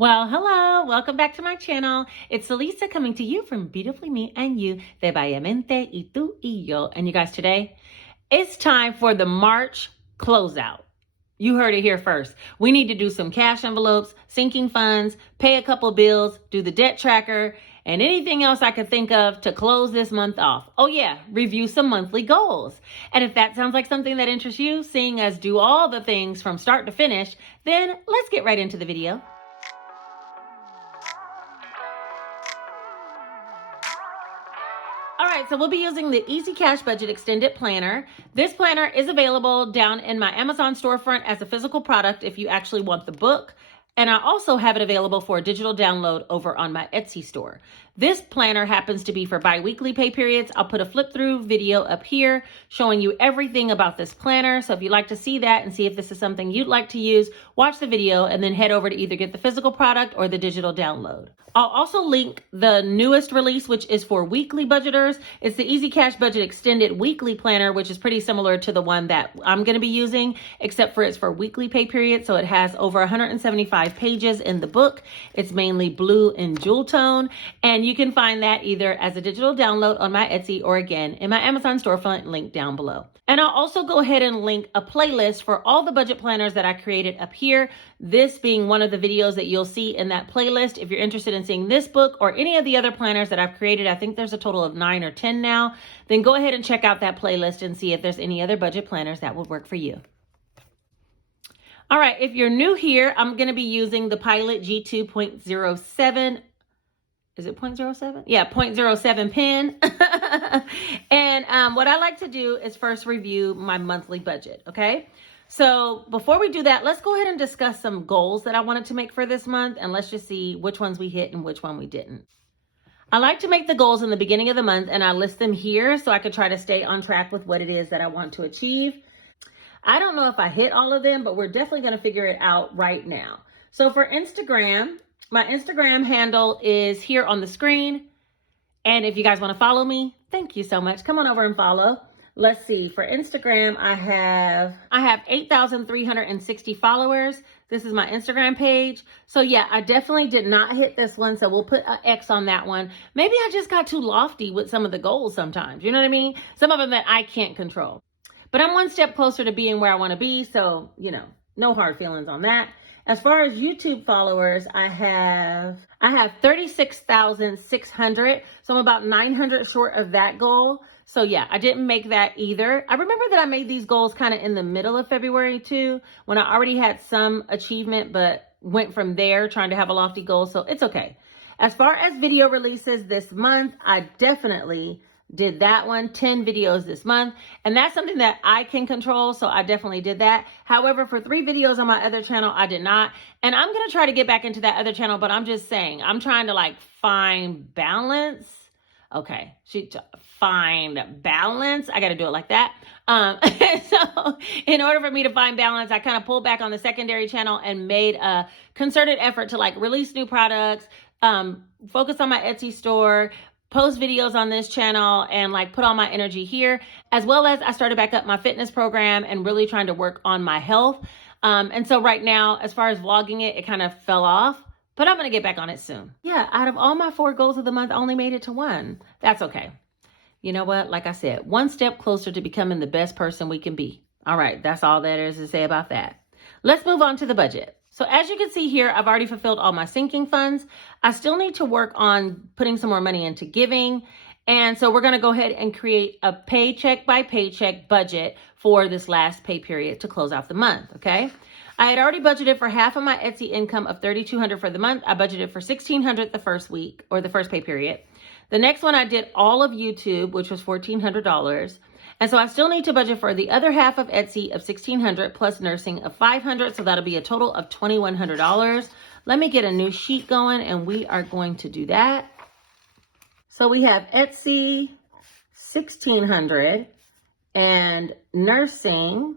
Well, hello, welcome back to my channel. It's Elisa coming to you from Beautifully Me and You, de Bellamente y tú y yo. And you guys, today, it's time for the March closeout. You heard it here first. We need to do some cash envelopes, sinking funds, pay a couple bills, do the debt tracker, and anything else I could think of to close this month off. Oh yeah, review some monthly goals. And if that sounds like something that interests you, seeing us do all the things from start to finish, then let's get right into the video. All right, so we'll be using the Easy Cash Budget Extended Planner. This planner is available down in my Amazon storefront as a physical product if you actually want the book. And I also have it available for a digital download over on my Etsy store. This planner happens to be for bi-weekly pay periods. I'll put a flip through video up here showing you everything about this planner. So if you'd like to see that and see if this is something you'd like to use, watch the video and then head over to either get the physical product or the digital download. I'll also link the newest release, which is for weekly budgeters. It's the Easy Cash Budget Extended Weekly Planner, which is pretty similar to the one that I'm going to be using, except for it's for weekly pay period. So it has over 175 pages in the book. It's mainly blue and jewel tone. And you can find that either as a digital download on my Etsy or again in my Amazon storefront link down below. And I'll also go ahead and link a playlist for all the budget planners that I created up here. This being one of the videos that you'll see in that playlist. If you're interested in seeing this book or any of the other planners that I've created, I think there's a total of 9 or 10 now, then go ahead and check out that playlist and see if there's any other budget planners that would work for you. All right, if you're new here, I'm going to be using the Pilot G2.07. Is it 0.07? Yeah, 0.07 pen. And what I like to do is first review my monthly budget, okay? So before we do that, let's go ahead and discuss some goals that I wanted to make for this month, and let's just see which ones we hit and which one we didn't. I like to make the goals in the beginning of the month, and I list them here so I could try to stay on track with what it is that I want to achieve. I don't know if I hit all of them, but we're definitely going to figure it out right now. So for Instagram, my Instagram handle is here on the screen. And if you guys want to follow me, thank you so much. Come on over and follow. Let's see. For Instagram, I have 8,360 followers. This is my Instagram page. So yeah, I definitely did not hit this one. So we'll put an X on that one. Maybe I just got too lofty with some of the goals sometimes. You know what I mean? Some of them that I can't control. But I'm one step closer to being where I want to be. So, you know, no hard feelings on that. As far as YouTube followers, I have 36,600. So I'm about 900 short of that goal. So yeah, I didn't make that either. I remember that I made these goals kind of in the middle of February too, when I already had some achievement, but went from there trying to have a lofty goal. So it's okay. As far as video releases this month, I definitely did that one, 10 videos this month. And that's something that I can control. So I definitely did that. However, for 3 videos on my other channel, I did not. And I'm going to try to get back into that other channel, but I'm just saying, I'm trying to like find balance. Okay. Find balance. I got to do it like that. So in order for me to find balance, I kind of pulled back on the secondary channel and made a concerted effort to like release new products, focus on my Etsy store, post videos on this channel, and like put all my energy here, as well as I started back up my fitness program and really trying to work on my health. And so right now, as far as vlogging it kind of fell off, but I'm going to get back on it soon. Yeah, out of all my 4 goals of the month, I only made it to 1. That's okay. You know what? Like I said, one step closer to becoming the best person we can be. All right, that's all there is to say about that. Let's move on to the budget. So as you can see here, I've already fulfilled all my sinking funds. I still need to work on putting some more money into giving. And so we're going to go ahead and create a paycheck by paycheck budget for this last pay period to close out the month. Okay. I had already budgeted for half of my Etsy income of $3,200 for the month. I budgeted for $1,600 the first week or the first pay period. The next one I did all of YouTube, which was $1,400. And so I still need to budget for the other half of Etsy of $1,600 plus nursing of $500. So that'll be a total of $2,100. Let me get a new sheet going and we are going to do that. So we have Etsy, $1,600 and nursing.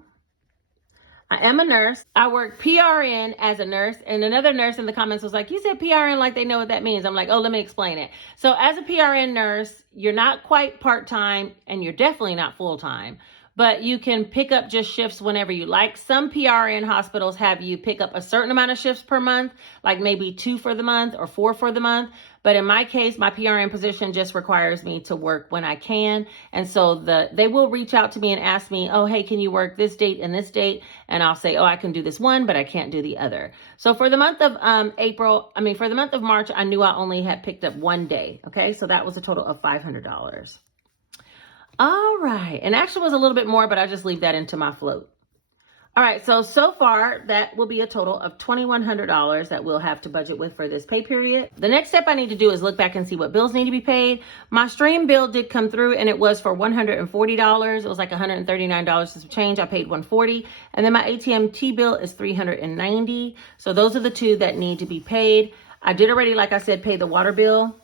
I am a nurse. I work PRN as a nurse, and another nurse in the comments was like, you said PRN like they know what that means. I'm like, oh, let me explain it. So as a PRN nurse, you're not quite part-time and you're definitely not full-time, but you can pick up just shifts whenever you like. Some PRN hospitals have you pick up a certain amount of shifts per month, like maybe 2 for the month or 4 for the month. But in my case, my PRN position just requires me to work when I can. And so they will reach out to me and ask me, oh, hey, can you work this date and this date? And I'll say, oh, I can do this one, but I can't do the other. So for the month of for the month of March, I knew I only had picked up one day. Okay, so that was a total of $500. All right, and actually was a little bit more, but I just leave that into my float. All right, so far that will be a total of $2,100 that we'll have to budget with for this pay period. The next step I need to do is look back and see what bills need to be paid. My stream bill did come through and it was for $140. It was like $139 to change. I paid $140. And then my AT&T bill is $390. So those are the two that need to be paid. I did already, like I said, pay the water bill.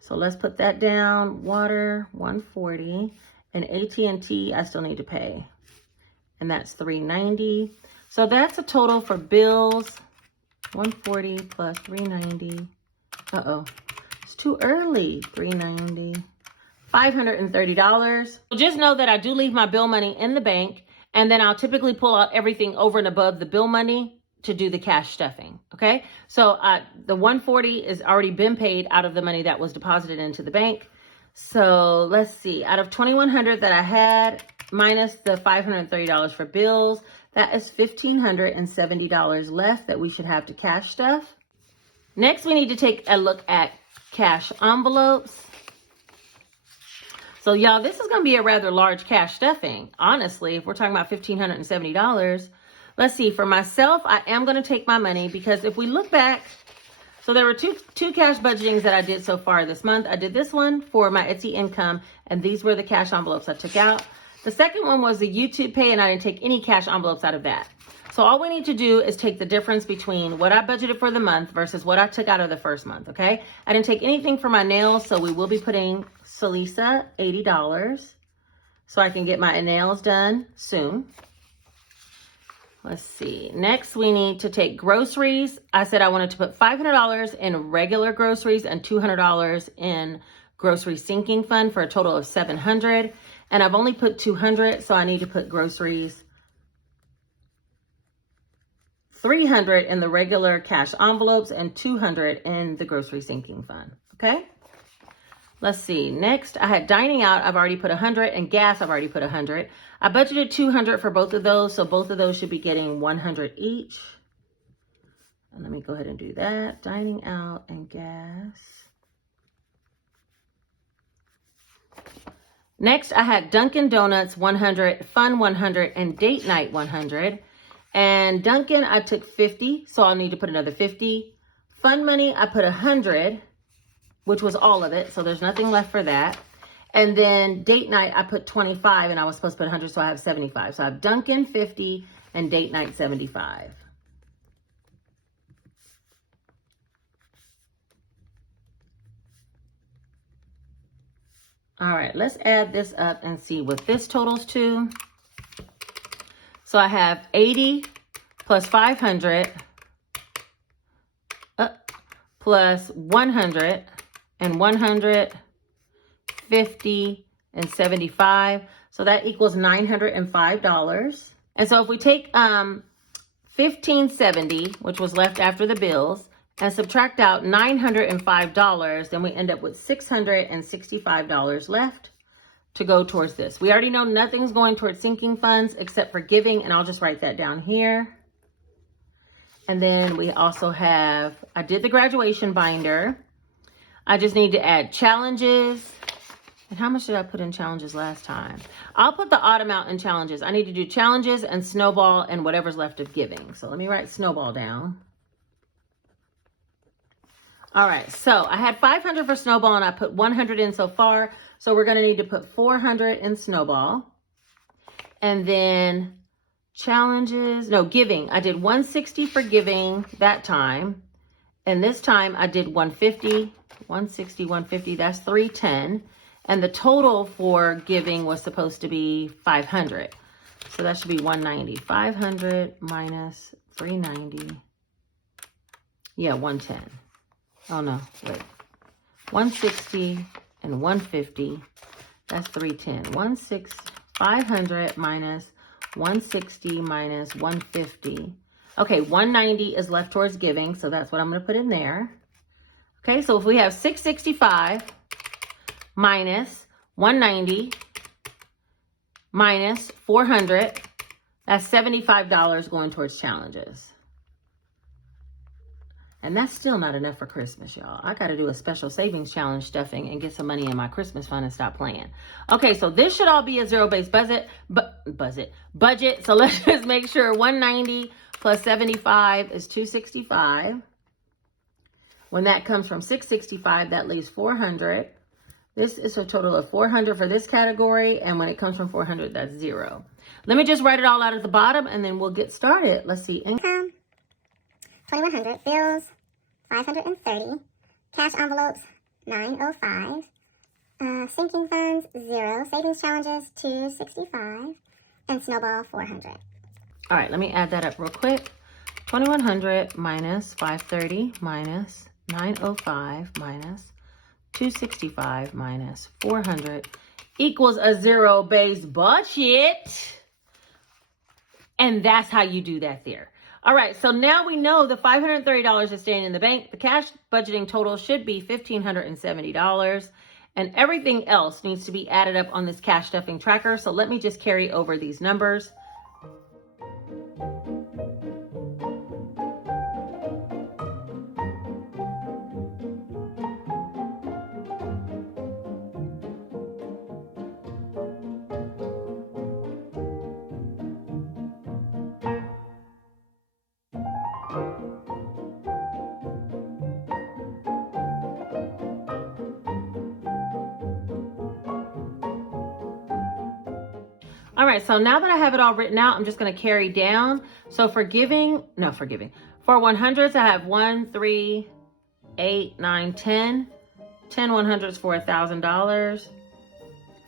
So let's put that down. Water, $140. And AT&T, I still need to pay. And that's $390. So that's a total for bills, $140 plus $390. Uh-oh, it's too early, $390. $530. So just know that I do leave my bill money in the bank, and then I'll typically pull out everything over and above the bill money to do the cash stuffing, okay? So the $140 has already been paid out of the money that was deposited into the bank. So let's see, out of $2,100 that I had, minus the $530 for bills, that is $1,570 left that we should have to cash stuff. Next, we need to take a look at cash envelopes. So y'all, this is going to be a rather large cash stuffing. Honestly, if we're talking about $1,570, let's see, for myself, I am going to take my money because if we look back, so there were two cash budgetings that I did so far this month. I did this one for my Etsy income, and these were the cash envelopes I took out. The second one was the YouTube pay, and I didn't take any cash envelopes out of that. So all we need to do is take the difference between what I budgeted for the month versus what I took out of the first month, okay? I didn't take anything for my nails, so we will be putting Salisa $80 so I can get my nails done soon. Let's see. Next, we need to take groceries. I said I wanted to put $500 in regular groceries and $200 in grocery sinking fund for a total of $700. And I've only put $200, so I need to put groceries $300 in the regular cash envelopes and $200 in the grocery sinking fund, okay? Let's see. Next, I had dining out. I've already put $100, and gas, I've already put $100. I budgeted $200 for both of those, so both of those should be getting $100 each. And let me go ahead and do that. Dining out and gas. Next, I had Dunkin' Donuts $100, Fun $100, and Date Night $100. And Dunkin', I took $50, so I'll need to put another $50. Fun money, I put $100, which was all of it, so there's nothing left for that. And then Date Night, I put $25, and I was supposed to put $100, so I have $75. So I have Dunkin' $50 and Date Night $75. All right, let's add this up and see what this totals to. So I have 80 plus 500 plus 100 and 100, 50 and 75. So that equals $905. And so if we take $1,570, which was left after the bills, and subtract out $905, then we end up with $665 left to go towards this. We already know nothing's going towards sinking funds except for giving, and I'll just write that down here. And then we also have, I did the graduation binder. I just need to add challenges. And how much did I put in challenges last time? I'll put the odd amount in challenges. I need to do challenges and snowball and whatever's left of giving. So let me write snowball down. All right, so I had 500 for snowball and I put 100 in so far. So we're gonna need to put 400 in snowball. And then challenges, no, giving. I did 160 for giving that time. And this time I did 150, 160, 150, that's 310. And the total for giving was supposed to be 500. So that should be 190. 500 minus 390. Yeah, 110. Oh no, wait. 160 and 150. That's 310. 500 minus 160 minus 150. Okay, 190 is left towards giving, so that's what I'm going to put in there. Okay, so if we have 665 minus 190 minus 400, that's $75 going towards challenges. And that's still not enough for Christmas, y'all. I got to do a special savings challenge stuffing and get some money in my Christmas fund and stop playing. Okay, so this should all be a zero-based budget. So let's just make sure 190 plus 75 is 265. When that comes from 665, that leaves 400. This is a total of 400 for this category. And when it comes from 400, that's 0. Let me just write it all out at the bottom and then we'll get started. Let's see. Income, 2,100. Bills, 530. Cash envelopes, 905. Sinking funds, 0. Savings challenges, 265. And snowball, 400. All right, let me add that up real quick. 2,100 minus 530 minus 905 minus 265 minus 400 equals a zero-based budget. And that's how you do that there. All right, so now we know the $530 is staying in the bank. The cash budgeting total should be $1,570. And everything else needs to be added up on this cash stuffing tracker. So let me just carry over these numbers. All right, so now that I have it all written out, I'm just going to carry down. So for 100s, I have 1, 3, 8, 9, 10. 10 100s for $1,000.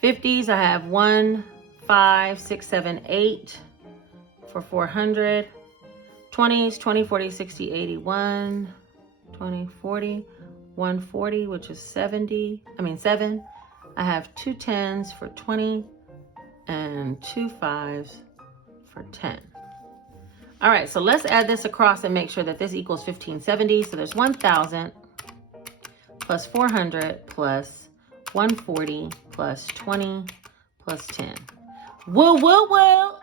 50s, I have 1, 5, 6, 7, 8 for 400. 20s, 20, 40, 60, 81. 20, 40, 140, which is 7. I have 2 10s for 20. And 2 5s for 10. All right, so let's add this across and make sure that this equals 1,570. So there's 1,000 plus 400 plus 140 plus 20 plus 10. Whoa, whoa, whoa.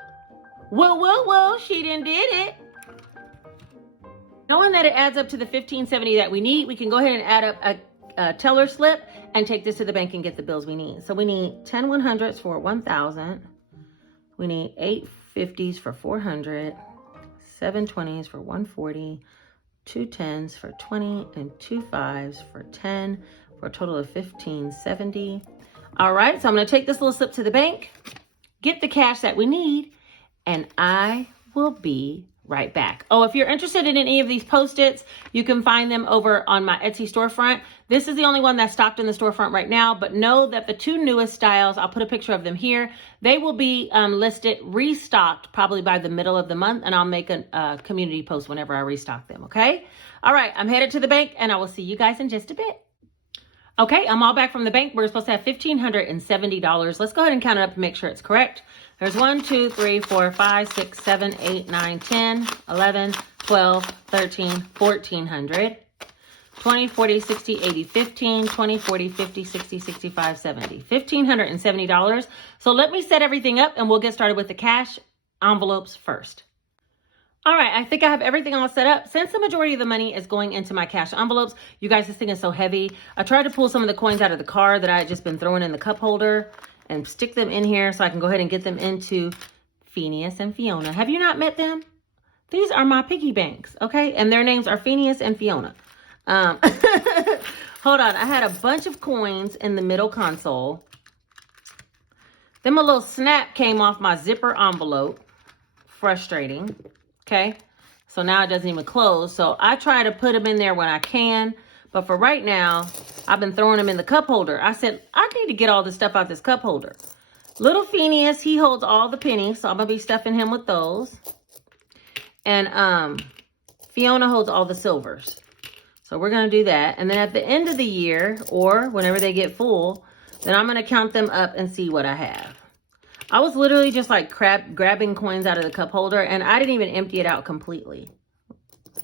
Whoa, whoa, whoa. She done did it. Knowing that it adds up to the 1,570 that we need, we can go ahead and add up a teller slip and take this to the bank and get the bills we need. So we need 10 100s for 1,000. We need 8 50s for 400, 7 20s for 140, 2 10s for 20, and 2 5s for 10, for a total of 1,570. All right, so I'm going to take this little slip to the bank, get the cash that we need, and I will be right back. Oh, if you're interested in any of these Post-its, you can find them over on my Etsy storefront. This is the only one that's stocked in the storefront right now, but know that the 2 newest styles, I'll put a picture of them here. They will be restocked probably by the middle of the month, and I'll make a community post whenever I restock them, okay? All right, I'm headed to the bank, and I will see you guys in just a bit. Okay, I'm all back from the bank. We're supposed to have $1,570. Let's go ahead and count it up to make sure it's correct. There's 1, 2, 3, 4, 5, 6, 7, 8, 9, 10, 11, 12, 13, 1,400. 20, 40, 60, 80, 15, 20, 40, 50, 60, 65, 70. $1,570. So let me set everything up and we'll get started with the cash envelopes first. All right, I think I have everything all set up. Since the majority of the money is going into my cash envelopes, you guys, this thing is so heavy. I tried to pull some of the coins out of the car that I had just been throwing in the cup holder and stick them in here so I can go ahead and get them into Phineas and Fiona. Have you not met them? These are my piggy banks, okay? And their names are Phineas and Fiona. Hold on, I had a bunch of coins in the middle console. Then a little snap came off my zipper envelope. Frustrating. Okay, so now it doesn't even close. So I try to put them in there when I can. But for right now, I've been throwing them in the cup holder. I said, I need to get all this stuff out this cup holder. Little Phineas, he holds all the pennies. So I'm going to be stuffing him with those. And Fiona holds all the silvers. So we're going to do that. And then at the end of the year, or whenever they get full, then I'm going to count them up and see what I have. I was literally just like grabbing coins out of the cup holder, and I didn't even empty it out completely.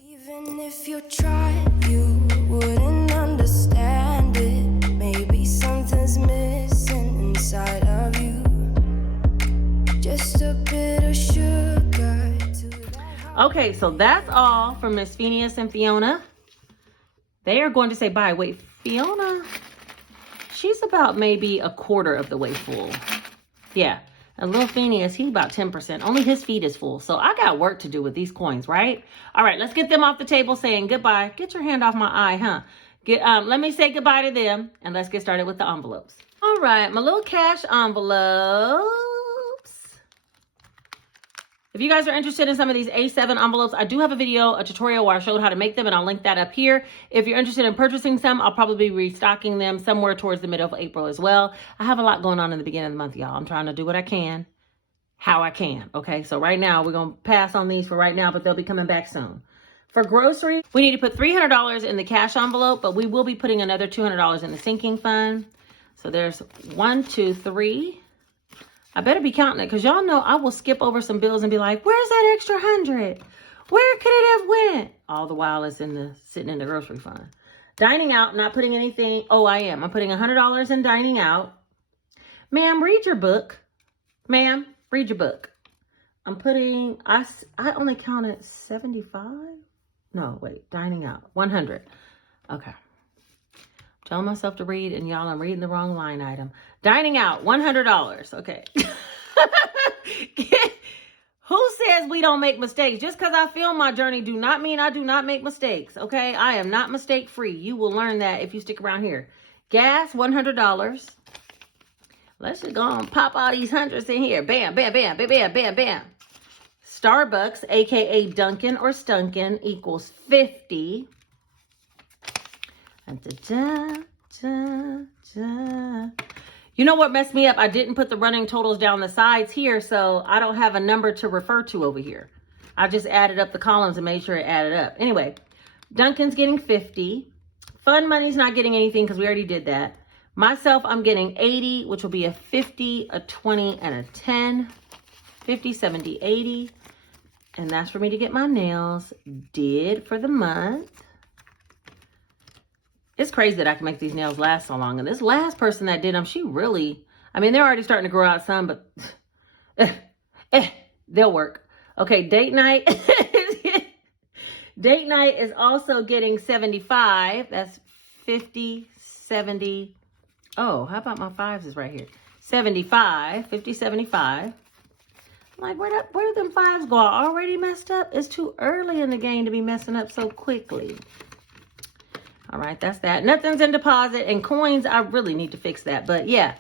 Even if you tried, you wouldn't understand it. Maybe something's missing inside of you. Just a bit of sugar to that. Okay, so that's all from Miss Phineas and Fiona. They are going to say bye. Wait, Fiona, she's about maybe a quarter of the way full. Yeah, and little Phineas, he's about 10%. Only his feet is full. So I got work to do with these coins, right? All right, let's get them off the table saying goodbye. Get your hand off my eye, huh? Let me say goodbye to them, and let's get started with the envelopes. All right, my little cash envelopes. If you guys are interested in some of these A7 envelopes, I do have a video, a tutorial where I showed how to make them, and I'll link that up here. If you're interested in purchasing some, I'll probably be restocking them somewhere towards the middle of April as well. I have a lot going on in the beginning of the month, y'all. I'm trying to do what I can, how I can, okay? So right now, we're going to pass on these for right now, but they'll be coming back soon. For groceries, we need to put $300 in the cash envelope, but we will be putting another $200 in the sinking fund. So there's 1, 2, 3. I better be counting it because y'all know I will skip over some bills and be like, where's that extra 100? Where could it have went? All the while it's sitting in the grocery fund. Dining out, not putting anything. Oh, I am. I'm putting $100 in dining out. Ma'am, read your book. Ma'am, read your book. I'm putting, I only counted 75. No, wait, dining out, 100. Okay. Telling myself to read, and y'all, I'm reading the wrong line item. Dining out, $100. Okay. Who says we don't make mistakes? Just because I film my journey do not mean I do not make mistakes. Okay. I am not mistake free. You will learn that if you stick around here. Gas, $100. Let's just go and pop all these hundreds in here. Bam, bam, bam, bam, bam, bam, bam. Starbucks, aka Dunkin' or Stunkin', equals 50. You know what messed me up? I didn't put the running totals down the sides here, so I don't have a number to refer to over here. I just added up the columns and made sure it added up. Anyway, Duncan's getting 50. Fun Money's not getting anything because we already did that. Myself, I'm getting 80, which will be a 50, a 20, and a 10. 50, 70, 80. And that's for me to get my nails did for the month. It's crazy that I can make these nails last so long. And this last person that did them, she really, I mean, they're already starting to grow out some, but they'll work. Okay, date night. Date night is also getting 75. That's 50, 70. Oh, how about my fives is right here? 75, 50, 75. I'm like, where did them fives go? I already messed up. It's too early in the game to be messing up so quickly. All right, that's that. Nothing's in deposit, and coins, I really need to fix that. But yeah,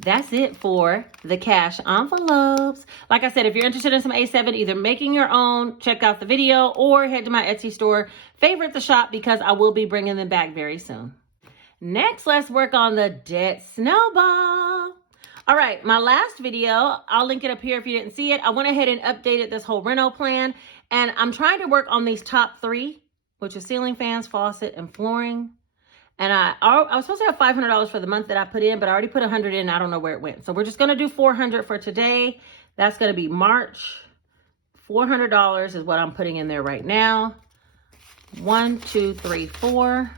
that's it for the cash envelopes. Like I said, if you're interested in some A7, either making your own, check out the video, or head to my Etsy store, favorite the shop, because I will be bringing them back very soon. Next, let's work on the debt snowball. All right, my last video, I'll link it up here if you didn't see it. I went ahead and updated this whole reno plan, and I'm trying to work on these top 3, which is ceiling fans, faucet, and flooring. And I was supposed to have $500 for the month that I put in, but I already put $100 in. I don't know where it went. So we're just going to do $400 for today. That's going to be March. $400 is what I'm putting in there right now. 1, 2, 3, 4.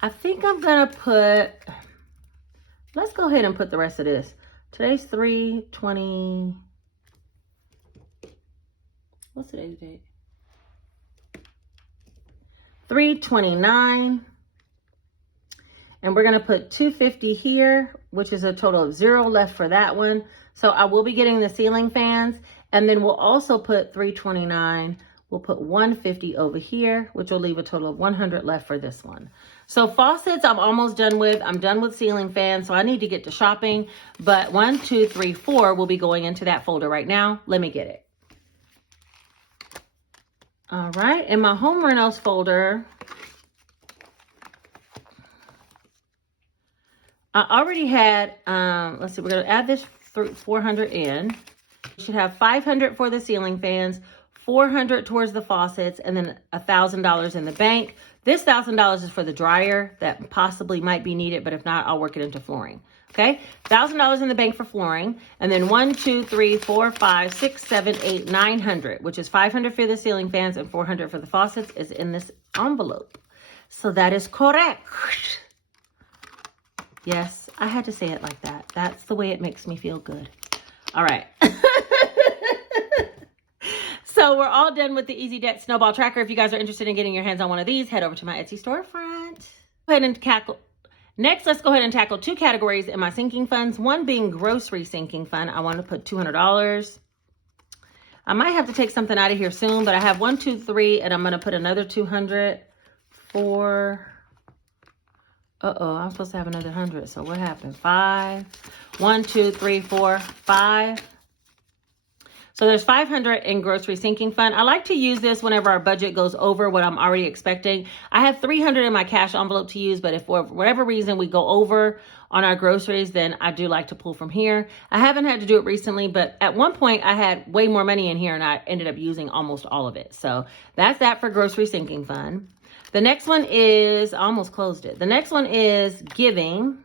I think I'm going to put, let's go ahead and put the rest of this. Today's 3/20. What's today's date? 3/29, and we're going to put $250 here, which is a total of 0 left for that one. So I will be getting the ceiling fans, and then we'll also put $329. We'll put $150 over here, which will leave a total of $100 left for this one. So faucets, I'm almost done with. I'm done with ceiling fans, so I need to get to shopping. But 1, 2, 3, 4 will be going into that folder right now. Let me get it. All right, in my home rentals folder, I already had, let's see, we're going to add this 400 in. We should have $500 for the ceiling fans, $400 towards the faucets, and then $1,000 in the bank. This $1,000 is for the dryer that possibly might be needed, but if not, I'll work it into flooring. Okay, $1,000 in the bank for flooring, and then 1, 2, 3, 4, 5, 6, 7, 8, 900, which is 500 for the ceiling fans and 400 for the faucets, is in this envelope. So that is correct. Yes, I had to say it like that. That's the way it makes me feel good. All right. So we're all done with the Easy Debt Snowball Tracker. If you guys are interested in getting your hands on one of these, head over to my Etsy storefront. Go ahead and tackle. Next, let's go ahead and tackle 2 categories in my sinking funds. One being grocery sinking fund. I want to put $200. I might have to take something out of here soon, but I have 1, 2, 3, and I'm going to put another 200 for... I'm supposed to have another 100. So what happened? 5. 1, 2, 3, 4, 5. So there's 500 in grocery sinking fund. I like to use this whenever our budget goes over what I'm already expecting. I have 300 in my cash envelope to use, but if for whatever reason we go over on our groceries, then I do like to pull from here. I haven't had to do it recently, but at one point I had way more money in here and I ended up using almost all of it. So that's that for grocery sinking fund. The next one is, I almost closed it. The next one is giving.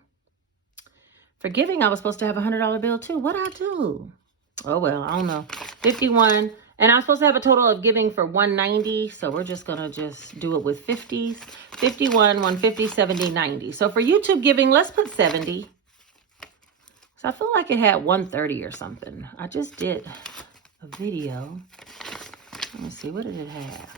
For giving, I was supposed to have a $100 bill too. What'd I do? Oh, well, I don't know. 51. And I'm supposed to have a total of giving for 190. So we're just going to just do it with 50s. 51, 150, 70, 90. So for YouTube giving, let's put 70. So I feel like it had 130 or something. I just did a video. Let me see. What did it have?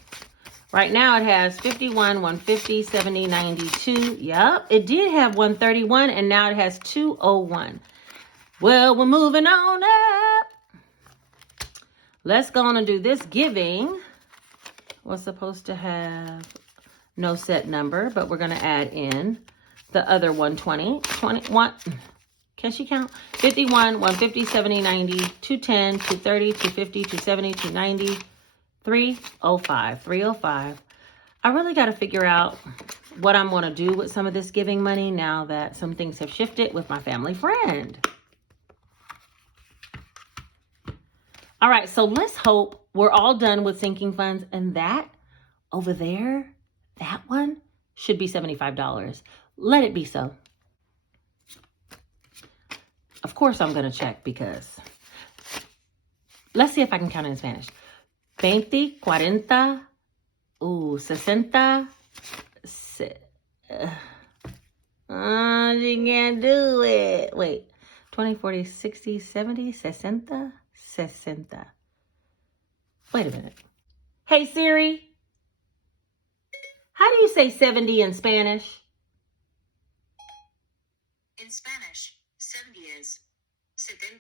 Right now it has 51, 150, 70, 92. Yep. It did have 131 and now it has 201. Well, we're moving on up. Let's go on and do this giving. Was supposed to have no set number, but we're going to add in the other 120. 21. Can she count? 51, 150, 70, 90, 210, 230, 250, 270, 290, 305. 305. I really got to figure out what I'm going to do with some of this giving money now that some things have shifted with my family friend. All right, so let's hope we're all done with sinking funds. And that over there, that one should be $75. Let it be so. Of course, I'm going to check because let's see if I can count it in Spanish. 20, 40, 60. You can't do it. Wait, 20, 40, 60, 70, 60. 60. Wait a minute. Hey Siri, how do you say 70 in Spanish? In Spanish, 70 is 70.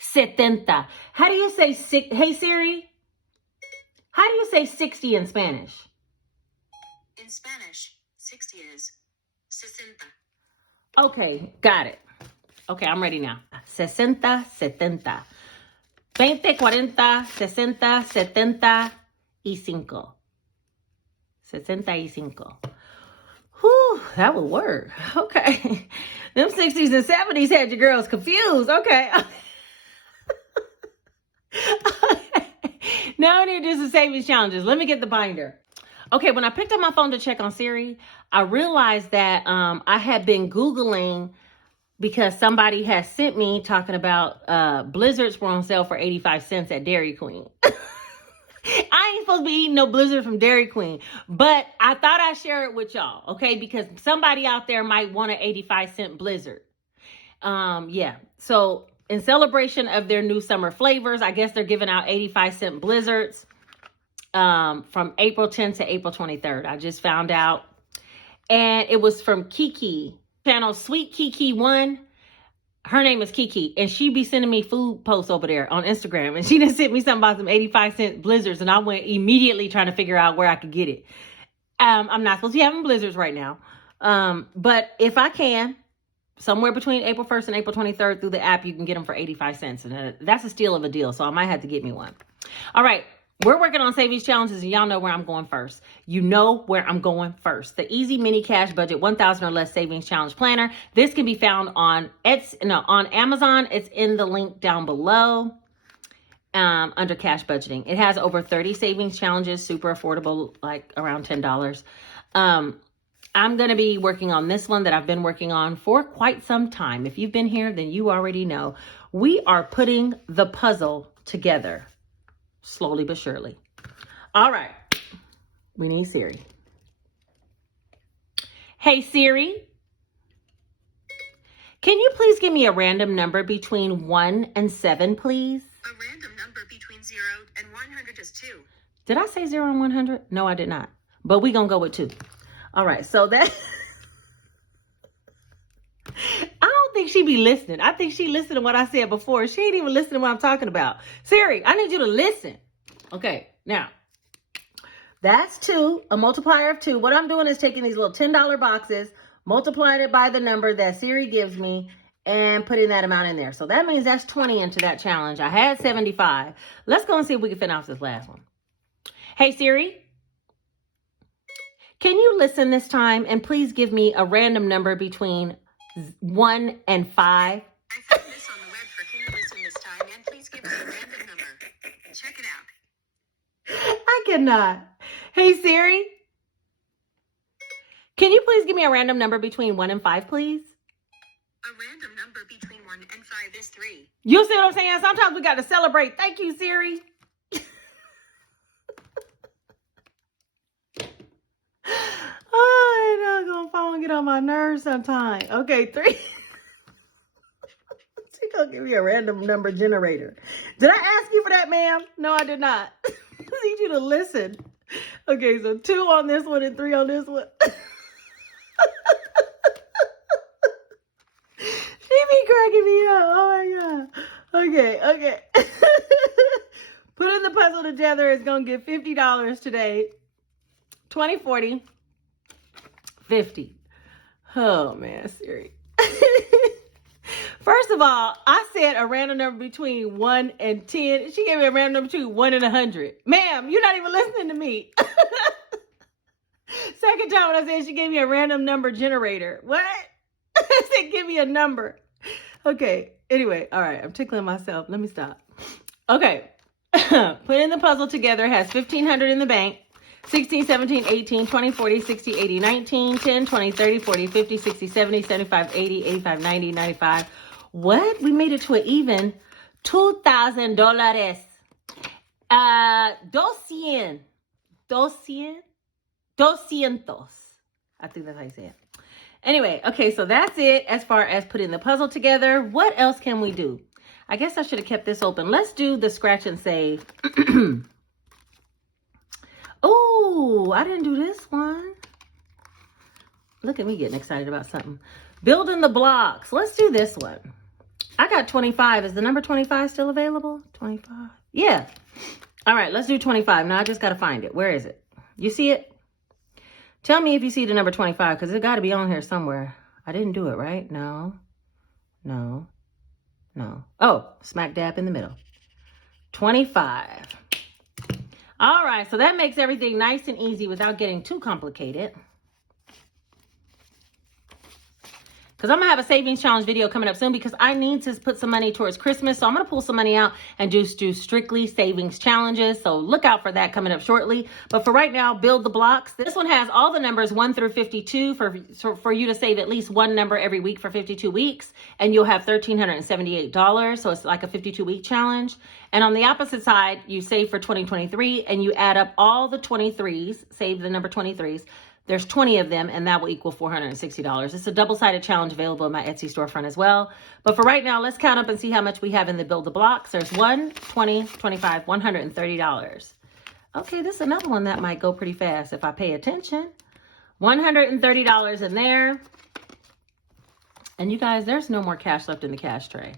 70. How do you say hey Siri? How do you say 60 in Spanish? In Spanish, 60 is 60. Okay, got it. Okay, I'm ready now. 60, 70. 20, 40, 60, 75. 65. Whew, that would work. Okay. Them 60s and 70s had your girls confused. Okay. Now I need to do some savings challenges. Let me get the binder. Okay, when I picked up my phone to check on Siri, I realized that I had been Googling because somebody has sent me talking about blizzards were on sale for 85 cents at Dairy Queen. I ain't supposed to be eating no blizzard from Dairy Queen, but I thought I'd share it with y'all, okay? Because somebody out there might want an 85-cent blizzard. Yeah, so in celebration of their new summer flavors, I guess they're giving out 85-cent blizzards from April 10th to April 23rd. I just found out. And it was from Kiki, channel Sweet Kiki 1. Her name is Kiki, and she be sending me food posts over there on Instagram. And she done sent me something about some 85-cent blizzards, and I went immediately trying to figure out where I could get it. I'm not supposed to be having blizzards right now. But if I can, somewhere between April 1st and April 23rd through the app, you can get them for 85 cents. And that's a steal of a deal, so I might have to get me one. All right. We're working on savings challenges, and y'all know where I'm going first. You know where I'm going first. The Easy Mini Cash Budget 1,000 or Less Savings Challenge Planner. This can be found on Amazon. It's in the link down below under Cash Budgeting. It has over 30 savings challenges, super affordable, like around $10. I'm going to be working on this one that I've been working on for quite some time. If you've been here, then you already know. We are putting the puzzle together, slowly but surely. All right. We need Siri. Hey, Siri. Can you please give me a random number between 1 and 7, please? A random number between 0 and 100 is 2. Did I say 0 and 100? No, I did not. But we're going to go with 2. All right. So that... I don't think she be listening. I think she listened to what I said before. She ain't even listening to what I'm talking about. Siri, I need you to listen. Okay. Now, that's 2, a multiplier of 2. What I'm doing is taking these little $10 boxes, multiplying it by the number that Siri gives me, and putting that amount in there. So that means that's 20 into that challenge. I had 75. Let's go and see if we can finish this last one. Hey, Siri, can you listen this time and please give me a random number between 1 and 5? I found this on the web for can you listen this time and please give me a random number. Check it out. I cannot. Hey, Siri, can you please give me a random number between 1 and 5, please? A random number between 1 and 5 is 3. You see what I'm saying? Sometimes we got to celebrate. Thank you, Siri. Oh, you're not going to fall and get on my nerves sometime. Okay, 3. She's going to give me a random number generator. Did I ask you for that, ma'am? No, I did not. I need you to listen. Okay, so 2 on this one and 3 on this one. She be cracking me up. Oh, my God. Okay. Putting the puzzle together is going to get $50 today. 20, 40, 50. Oh, man, Siri. First of all, I said a random number between 1 and 10. She gave me a random number between 1 and 100. Ma'am, you're not even listening to me. Second time when I said she gave me a random number generator. What? I said give me a number. Okay. Anyway, all right. I'm tickling myself. Let me stop. Okay. Putting the puzzle together has $1,500 in the bank. 16, 17, 18, 20, 40, 60, 80, 19, 10, 20, 30, 40, 50, 60, 70, 75, 80, 85, 90, 95. What? We made it to an even $2,000. 200. I think that's how you say it. Anyway, okay, so that's it as far as putting the puzzle together. What else can we do? I guess I should have kept this open. Let's do the scratch and save. Oh, I didn't do this one. Look at me getting excited about something. Building the blocks. Let's do this one. I got 25. Is the number 25 still available? 25. Yeah. All right, let's do 25. Now I just got to find it. Where is it? You see it? Tell me if you see the number 25 because it got to be on here somewhere. I didn't do it, right? No. Oh, smack dab in the middle. 25. All right, so that makes everything nice and easy without getting too complicated. Because I'm going to have a savings challenge video coming up soon because I need to put some money towards Christmas. So I'm going to pull some money out and just do strictly savings challenges. So look out for that coming up shortly. But for right now, build the blocks. This one has all the numbers 1 through 52 for you to save at least one number every week for 52 weeks. And you'll have $1,378. So it's like a 52-week challenge. And on the opposite side, you save for 2023 and you add up all the 23s, save the number 23s. There's 20 of them, and that will equal $460. It's a double-sided challenge available in my Etsy storefront as well. But for right now, let's count up and see how much we have in the Build the Blocks. There's 1, 20, 25, $130. Okay, this is another one that might go pretty fast if I pay attention. $130 in there. And you guys, there's no more cash left in the cash tray.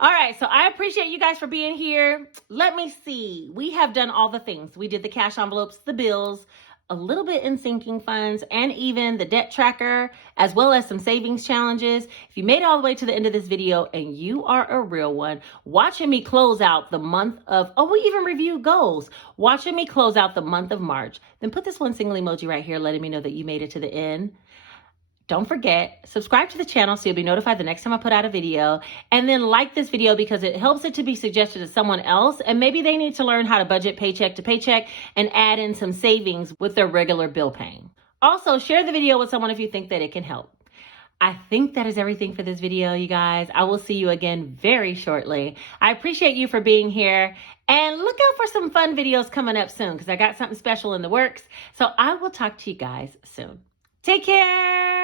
All right, so I appreciate you guys for being here. Let me see. We have done all the things. We did the cash envelopes, the bills, a little bit in sinking funds, and even the debt tracker, as well as some savings challenges. If you made it all the way to the end of this video and you are a real one, watching me close out the month of, we even reviewed goals, watching me close out the month of March, then put this one single emoji right here letting me know that you made it to the end. Don't forget, subscribe to the channel so you'll be notified the next time I put out a video. And then like this video because it helps it to be suggested to someone else. And maybe they need to learn how to budget paycheck to paycheck and add in some savings with their regular bill paying. Also, share the video with someone if you think that it can help. I think that is everything for this video, you guys. I will see you again very shortly. I appreciate you for being here, and look out for some fun videos coming up soon because I got something special in the works. So I will talk to you guys soon. Take care.